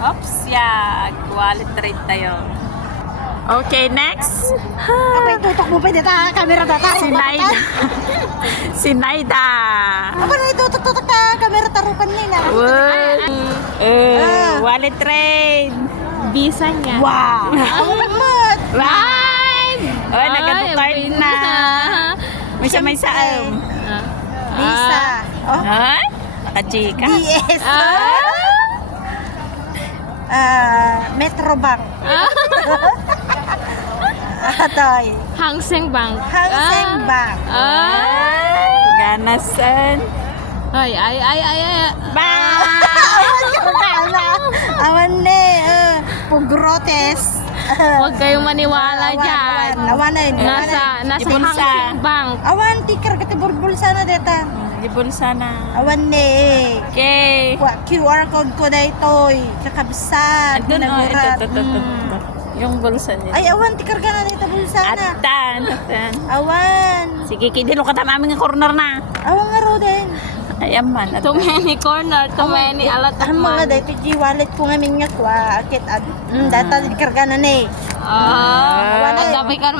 Oops, yeah. Wallet rate tayo. Okay, next. Apa itutok mo pa dito kamera data. Si Naida. Si Naida. Apa na itutok ka kamera tarupan nila. Wallet rate. Bisa niya. Wow. Amat. Right! Oh, nagka-card na. May saam. Visa. Oh, Ha? Nakachika. DS. Metrobank. Atoy. Hang Seng Bank. Hang Seng Bank. Ganasan. Ay. Awan ne. Pugrotes. Huwag kayong maniwala dyan. Awan na yun. Nasa Ibon Hang sa- Seng Bank. Awan tikar kati burbul sana deta. Ibon sana. Awan ne. Okay. QR code ko na ito'y kakabsat. Andun, oh, nagurat. ito. Yung bulsa niya. Ay, awan, tikar ka na dito bulsa na. Atan. Awan. Sige, kidilo ka tama aming corner na. Awan nga ro din. Ay, aman. Too many corner, too many alat of Ang mga money. dito, G-wallet ko nga mingat wa. Akit, data tikar ka na ne. Ang dami ka